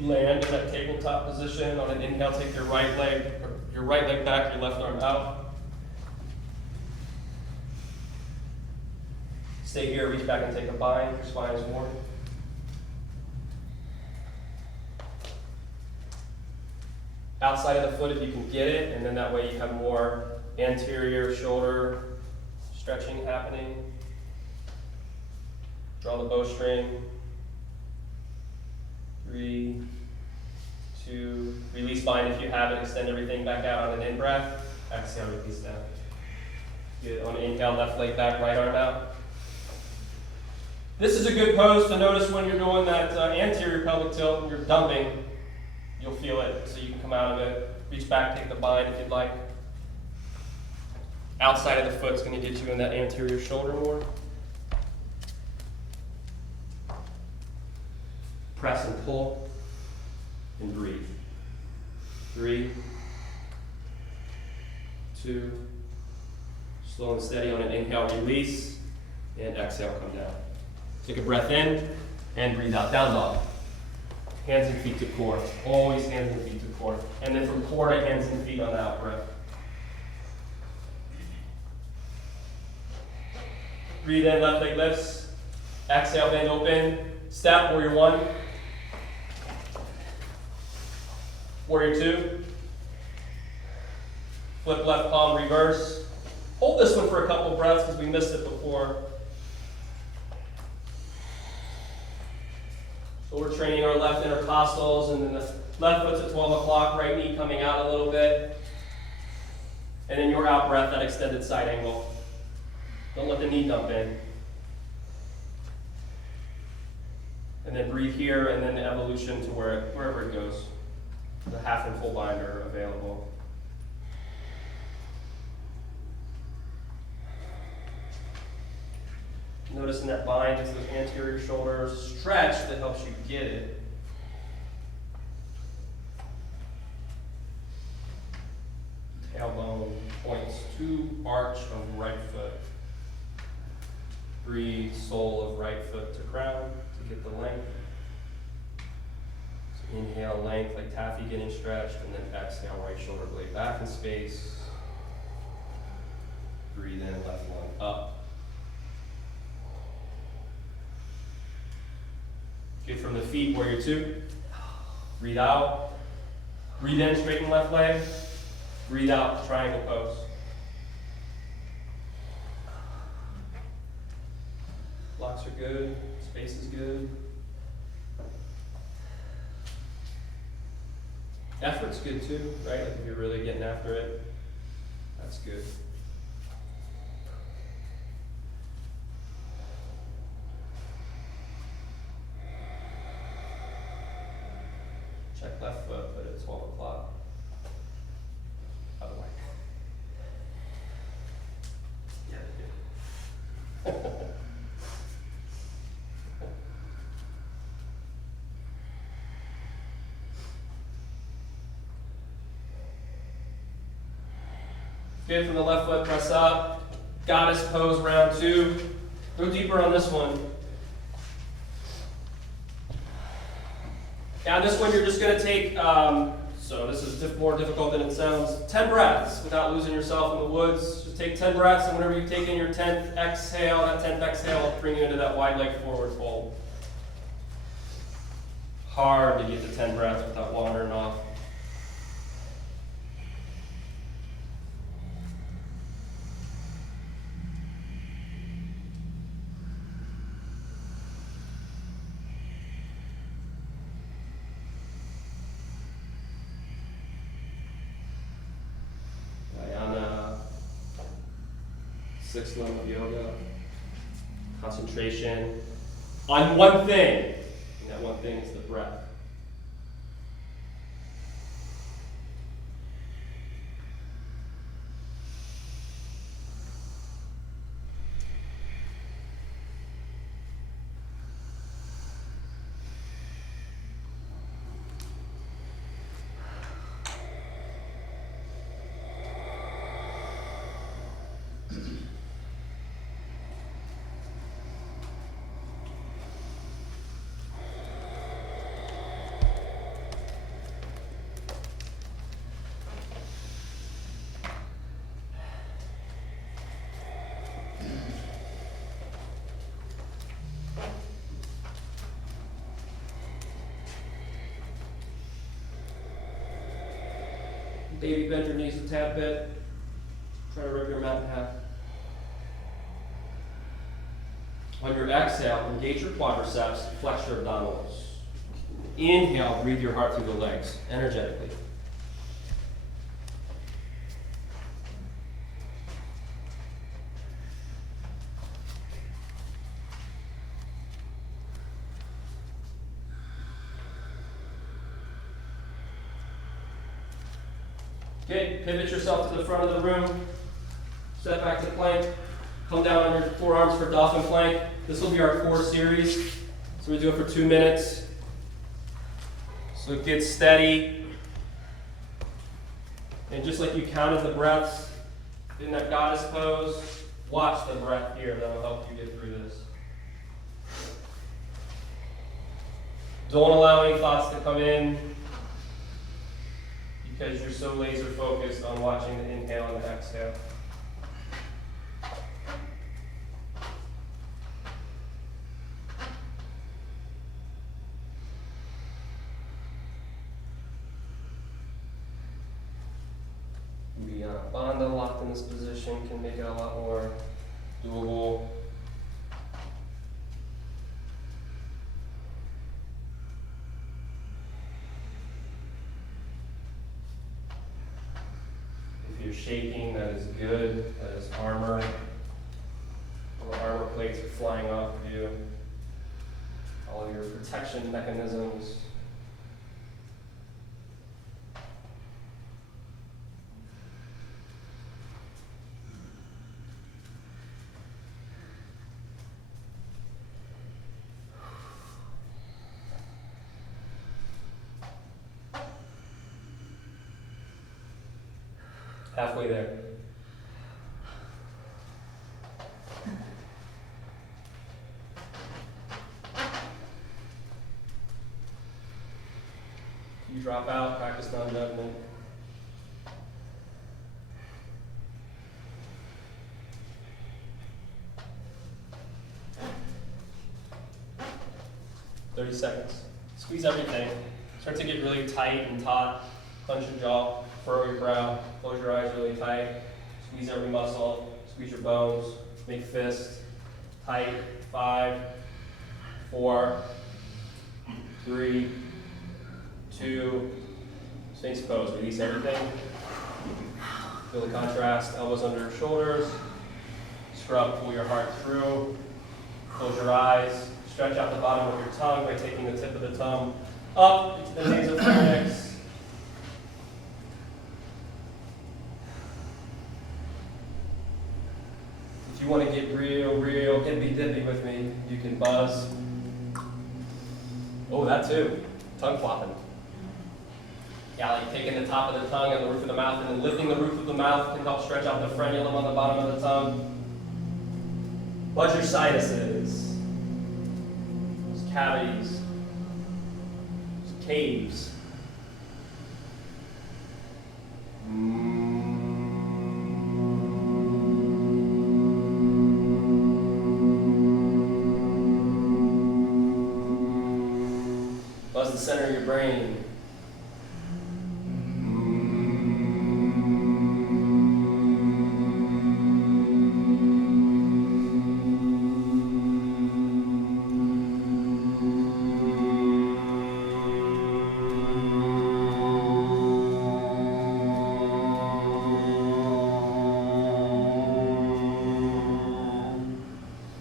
Land in that tabletop position. On an inhale, take your right leg back, your left arm out. Stay here, reach back and take a bind. Your spine is warm. Outside of the foot if you can get it, and then that way you have more anterior shoulder stretching happening. Draw the bowstring. 3, 2, release bind if you have it, extend everything back out on an in-breath. Exhale, release down. Good. On an inhale, left leg back, right arm out. This is a good pose to notice when you're doing that anterior pelvic tilt and you're dumping. You'll feel it, so you can come out of it. Reach back, take the bind if you'd like. Outside of the foot is going to get you in that anterior shoulder more. Press and pull, and breathe. 3, 2, slow and steady on an inhale, release, and exhale, come down. Take a breath in, and breathe out, down dog. Hands and feet to core, always hands and feet to core. And then from core to hands and feet on the out breath. Breathe in, left leg lifts. Exhale, bend open. Step, warrior 1. Warrior 2. Flip left palm, reverse. Hold this one for a couple breaths because we missed it before. So we're training our left intercostals, and then the left foot's at 12 o'clock, right knee coming out a little bit. And then your out breath, that extended side angle. Don't let the knee dump in. And then breathe here, and then the evolution to wherever it goes. The half and full bind are available. Notice in that bind, it's those anterior shoulders stretch that helps you get it. Tailbone points to arch of right foot. Breathe, sole of right foot to crown to get the length. So inhale, length like taffy getting stretched, and then exhale, right shoulder blade back in space. Breathe in, left lung up. Good, from the feet, warrior 2. Breathe out. Breathe in, straighten left leg. Breathe out, triangle pose. Blocks are good, space is good. Effort's good too, right? Like if you're really getting after it, that's good. Check left foot, put it at 12 o'clock. Other way. Yeah, they do. Good, from the left foot, press up. Goddess pose, round 2. Go deeper on this one. Now this one you're just going to take, so this is more difficult than it sounds, 10 breaths without losing yourself in the woods. Just take 10 breaths, and whenever you take in your 10th exhale, that 10th exhale will bring you into that wide leg forward fold. Hard to get to 10 breaths without wandering off. Sixth limb of yoga. Concentration on one thing. And that one thing is the breath. Baby, bend your knees a tad bit. Try to rip your mat in half. On your exhale, engage your quadriceps, flex your abdominals. Inhale, breathe your heart through the legs, energetically. Okay, pivot yourself to the front of the room. Step back to plank. Come down on your forearms for dolphin plank. This will be our core series. So we do it for 2 minutes. So get steady. And just like you counted the breaths in that goddess pose, watch the breath here. That will help you get through this. Don't allow any thoughts to come in, because you're so laser focused on watching the inhale and the exhale. Vinyasa Bandha locked in this position can make it a lot more doable. If you're shaking, that is good. That is armor. All the armor plates are flying off of you. All of your protection mechanisms. Halfway there. You drop out, practice non-judgment. "30 seconds. Squeeze everything. Start to get really tight and taut. Clench your jaw, furrow your brow, close your eyes really tight. Squeeze every muscle, squeeze your bones, make fists tight. 5, 4, 3, 2, Sphinx pose. Release everything. Feel the contrast, elbows under your shoulders. Scrub, pull your heart through. Close your eyes. Stretch out the bottom of your tongue by taking the tip of the tongue up into the nasopharynx. If you want to get real hippy-dippy with me, you can buzz. Oh, that too. Tongue flopping. Yeah, like taking the top of the tongue and the roof of the mouth, and then lifting the roof of the mouth can help stretch out the frenulum on the bottom of the tongue. Buzz your sinuses, those cavities, those caves. Buzz the center of your brain.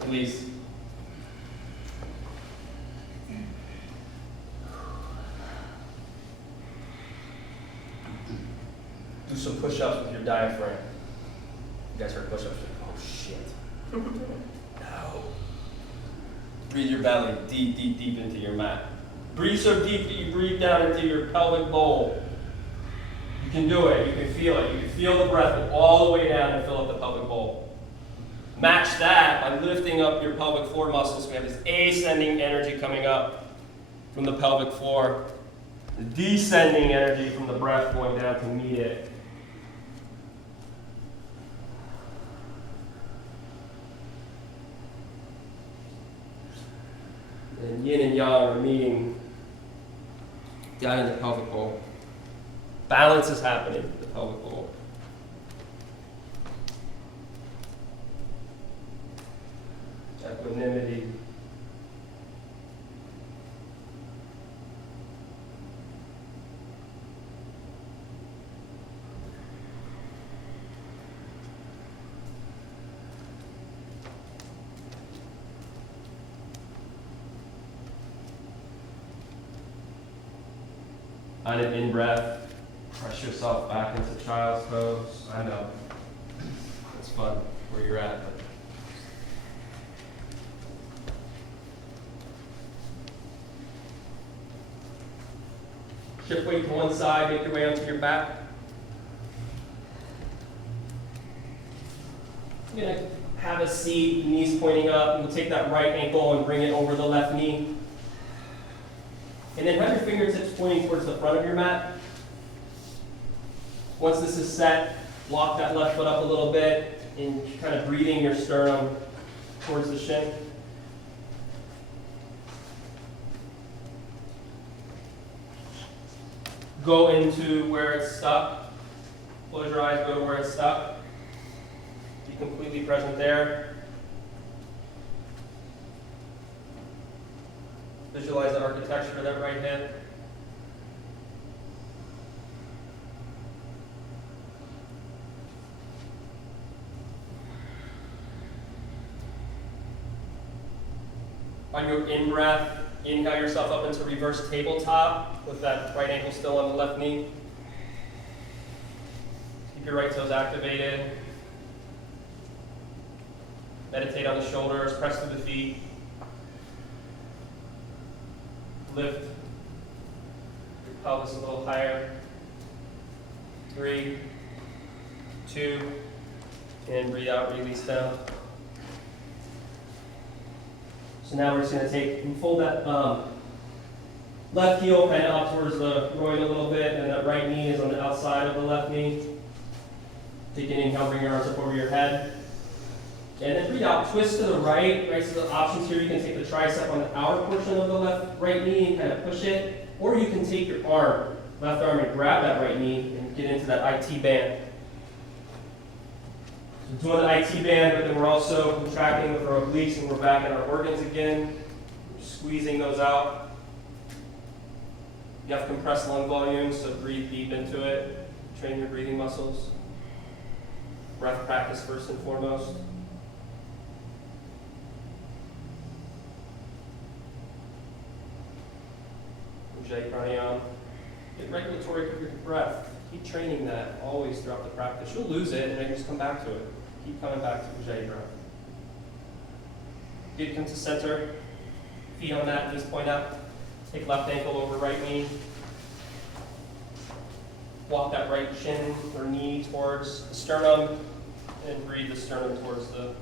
Release. Do some push-ups with your diaphragm. You guys heard push-ups? Oh shit. No. Breathe your belly deep into your mat. Breathe so deep that you breathe down into your pelvic bowl. You can do it. You can feel it. You can feel the breath go all the way down and fill up the pelvic bowl. Match that by lifting up your pelvic floor muscles. We have this ascending energy coming up from the pelvic floor. The descending energy from the breath going down to meet it. And yin and yang are meeting down in the pelvic bowl. Balance is happening in the pelvic bowl. Equanimity. On an in-breath, press yourself back into child's pose. I know, it's fun where you're at. But shift weight to one side, make your way onto your back. You're going to have a seat, knees pointing up, and we'll take that right ankle and bring it over the left knee. And then have your fingertips pointing towards the front of your mat. Once this is set, lock that left foot up a little bit and kind of breathing your sternum towards the shin. Go into where it's stuck. Close your eyes, go to where it's stuck. Be completely present there. Visualize the architecture of that right hip. On your in-breath, inhale yourself up into reverse tabletop with that right ankle still on the left knee. Keep your right toes activated. Meditate on the shoulders, press through the feet. Lift your pelvis a little higher. 3, 2, and breathe out, release down. So now we're just going to take and fold that left heel kind of up towards the groin a little bit, and that right knee is on the outside of the left knee. Take an inhale, bring your arms up over your head. And then breathe out, twist to the right. Right, so the options here, you can take the tricep on the outer portion of the right knee and kind of push it, or you can take your arm, left arm, and grab that right knee and get into that IT band. So doing the IT band, but then we're also contracting with our obliques and we're back in our organs again. We're squeezing those out. You have compressed lung volume, so breathe deep into it. Train your breathing muscles. Breath practice first and foremost. Ujjayi pranayama. Get regulatory of your breath. Keep training that always throughout the practice. You'll lose it and then just come back to it. Keep coming back to Ujjayi breath. Good, come to center. Feet on mat, knees point out. Take left ankle over right knee. Walk that right shin or knee towards the sternum, and breathe the sternum towards the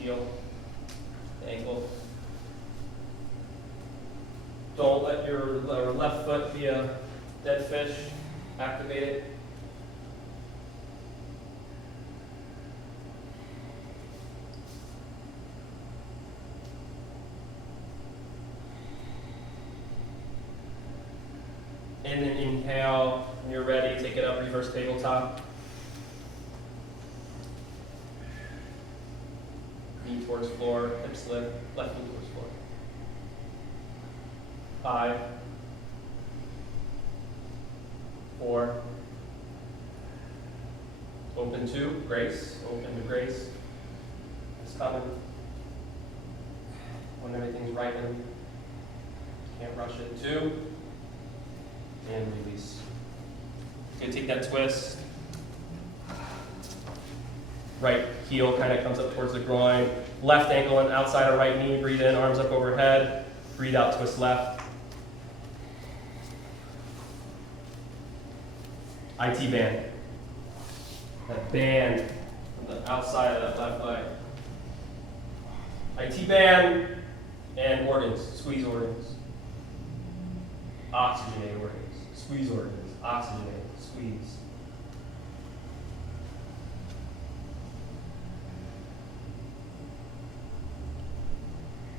heel, the ankle. Don't let your left foot be a dead fish. Activate it. And then inhale, when you're ready, take it up, reverse tabletop. Knee towards floor, hips lift, left knee towards floor. 5, 4, open to grace, open to grace. It's coming. When everything's right in, can't rush it. 2, and release. Okay, take that twist. Right heel kind of comes up towards the groin. Left ankle and outside of right knee. Breathe in, arms up overhead. Breathe out, twist left. IT band. That band on the outside of that left leg. IT band and organs. Squeeze organs. Oxygenate organs. Squeeze organs. Oxygenate. Squeeze.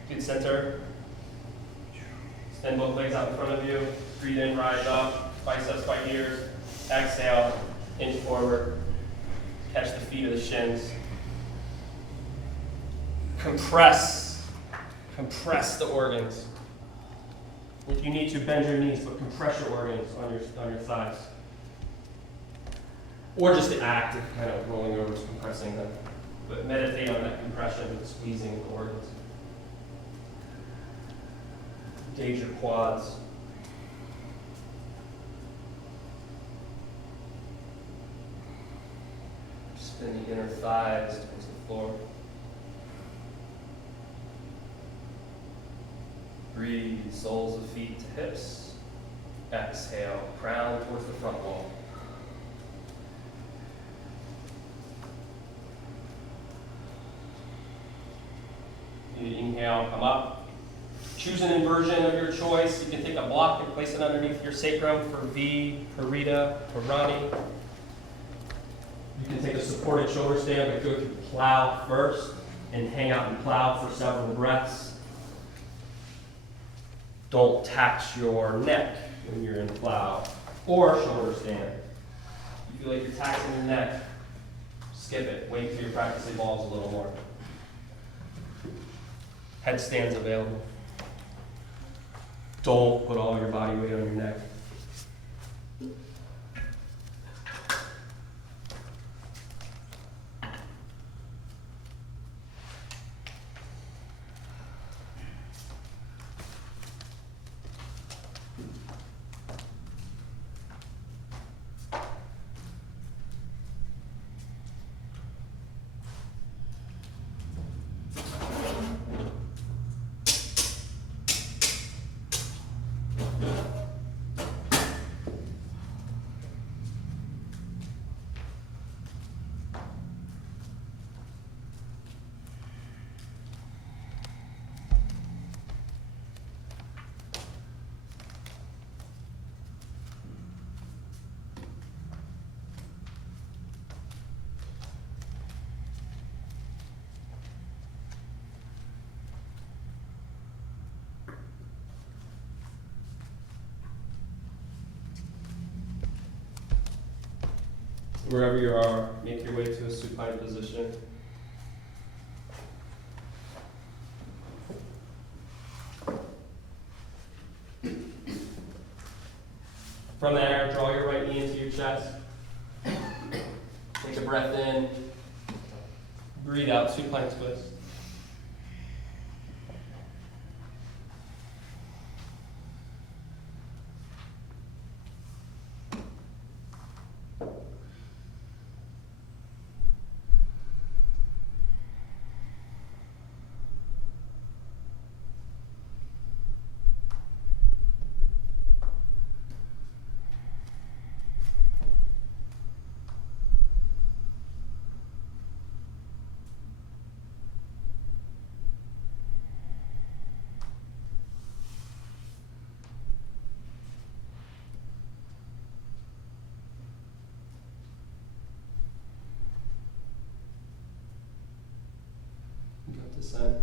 Good center. Extend both legs out in front of you. Breathe in, rise up. Biceps by ears. Exhale, inch forward. Catch the feet of the shins. Compress. Compress the organs. If you need to, bend your knees, but compress your organs on your thighs. Or just the act of kind of rolling over, compressing them. But meditate on that compression, squeezing the organs. Engage your quads. Spin the inner thighs towards the floor. Breathe, soles of feet to hips. Exhale, crown towards the front wall. You inhale, come up. Choose an inversion of your choice. You can take a block and place it underneath your sacrum for V, Parita, Parani. You can take a supported shoulder stand, but go to plow first and hang out and plow for several breaths. Don't tax your neck when you're in plow or shoulder stand. If you feel like you're taxing your neck, skip it. Wait till your practice evolves a little more. Headstands available. Don't put all your body weight on your neck. Wherever you are, make your way to a supine position. From there, draw your right knee into your chest. Take a breath in. Breathe out, supine twist. Descend.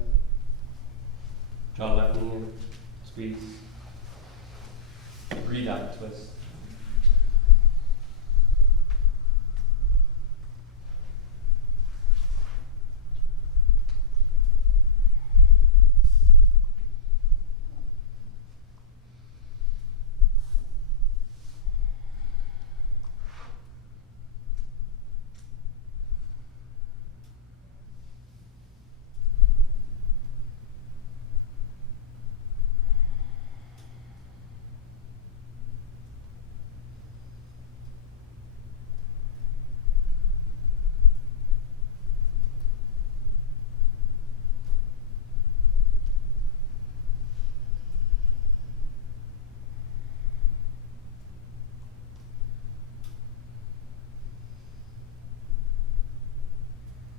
Draw left knee in. Squeeze. Breathe out, twist.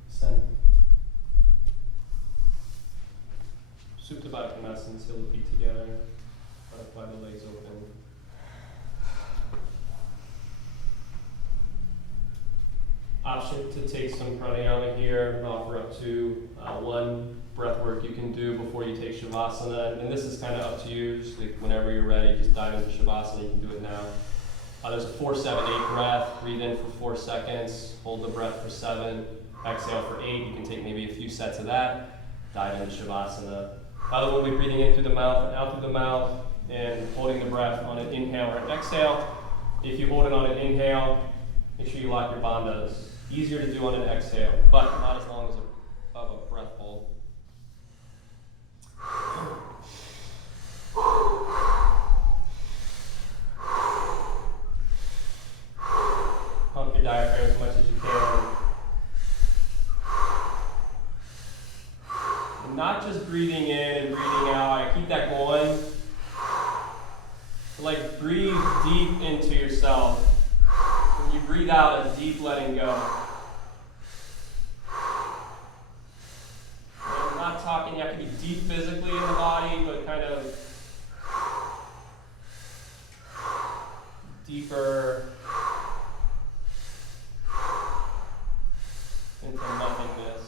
Descend. Supta Baddha Konasana, heel the feet together. Butterfly the legs open. Option to take some pranayama here, offer up to one breath work you can do before you take Shavasana. And this is kind of up to you, just like whenever you're ready, just dive into Shavasana, you can do it now. There's a 4, 7, 8 breath. Breathe in for 4 seconds, hold the breath for 7, exhale for 8. You can take maybe a few sets of that, dive into Shavasana. Other one will be breathing in through the mouth and out through the mouth, and holding the breath on an inhale or an exhale. If you hold it on an inhale, make sure you lock your bandhas. Easier to do on an exhale, but not as long as of a breath hold. Pump your diaphragm as much as you can. And not just breathing in and breathing out. I keep that going. So like breathe deep into yourself. When you breathe out, a deep letting go. And I'm not talking you have to be deep physically in the body, but kind of deeper into nothingness.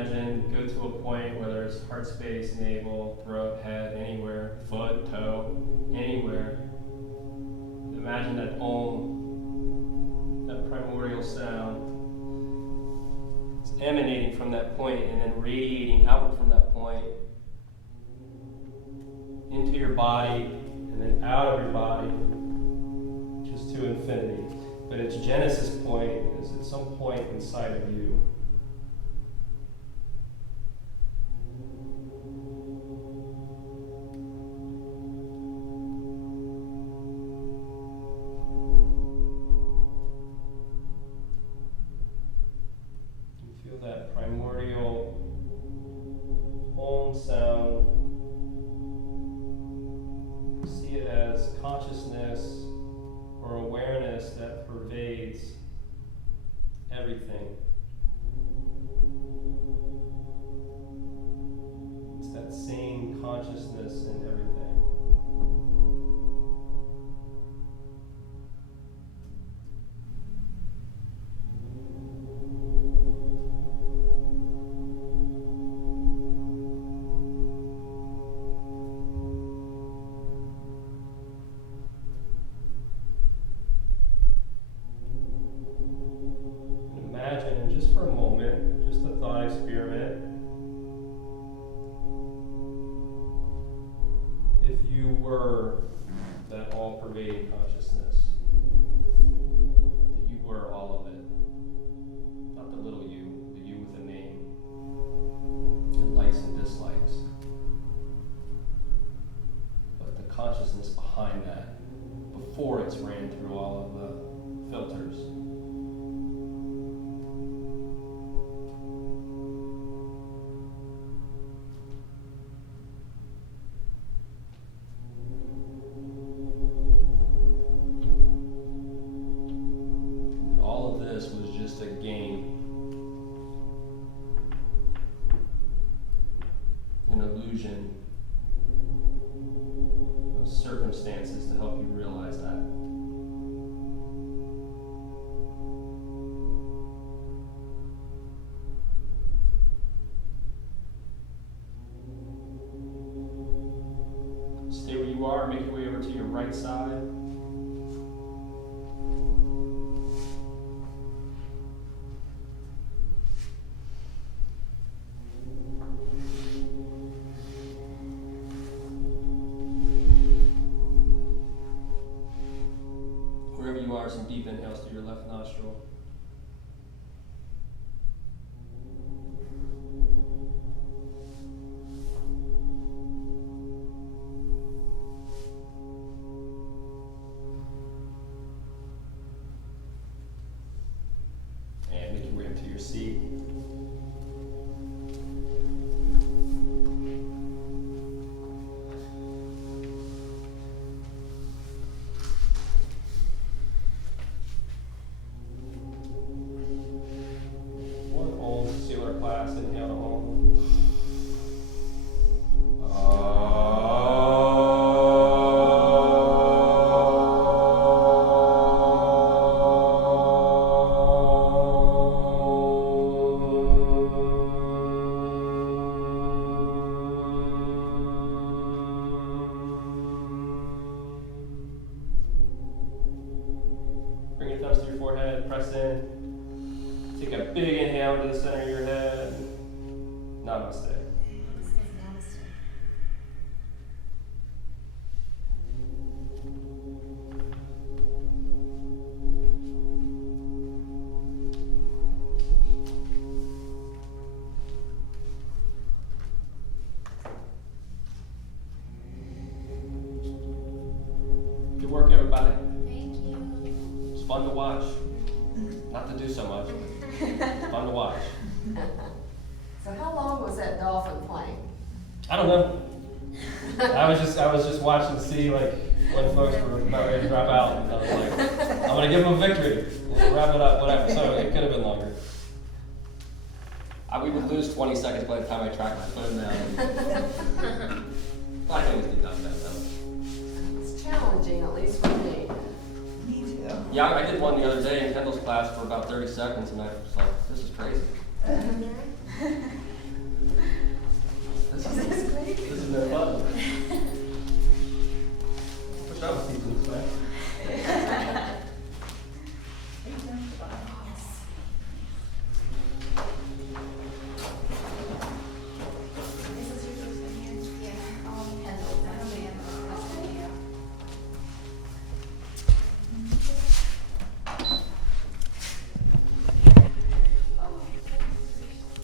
imagine, go to a point where there's heart space, navel, throat, head, anywhere, foot, toe, anywhere. Imagine that Om, that primordial sound. It's emanating from that point and then radiating outward from that point into your body and then out of your body, just to infinity. But its genesis point is at some point inside of you. You feel that primordial Om sound. See it as consciousness or awareness that pervades everything. It's that same consciousness in everything. Just for a moment, just a thought experiment. If you were that all-pervading consciousness, that you were all of it, not the little you, the you with a name, and likes and dislikes, but the consciousness behind that, before it's ran through all of the filters. Was just a game, an illusion of circumstances to help you realize that. Stay where you are, make your way over to your right side. Some deep inhales through your left nostril. And make your way up to your seat. Class, inhale to Om. Bring your thumbs to your forehead, press in. Take a big inhale into the center of your head. Namaste. Good work, everybody. Thank you. It's fun to watch. Not to do so much. Fun to watch. So how long was that dolphin playing? I don't know. I was just watching to see like when folks were about ready to drop out, and I was like, I'm gonna give them a victory. We'll wrap it up, whatever. So it could have been longer. We would lose 20 seconds by the time I tracked my phone down. But I can always be done that though. It's challenging, at least for me. Me too. Yeah, I did one the other day in Kendall's class for about 30 seconds, and I was like, this is crazy. This has been fun. Wish I was teaching this way.